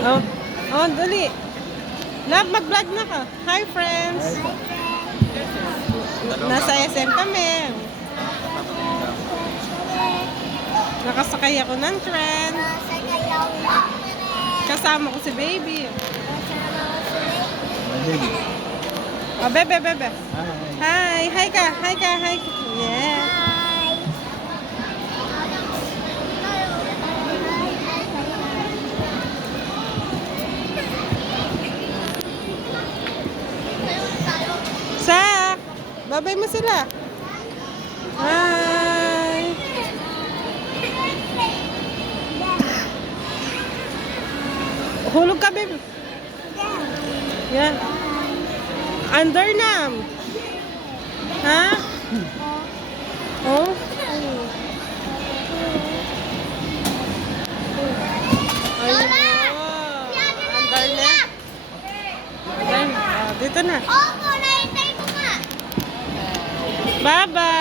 Oh, oh, dali. Love, mag-vlog na ka. Hi, friends. Nasa SM kami. Nakasakay ako ng tren. Kasama ko si baby. Oh, bebe. Hi. Hi ka. Yeah. Sak! Babay mo sila. Hi! Hulog ka, baby. Yan. Under na. Ha? Oh? Ayun. Under na. Dito na. Opo, nahintay ko nga. Bye-bye.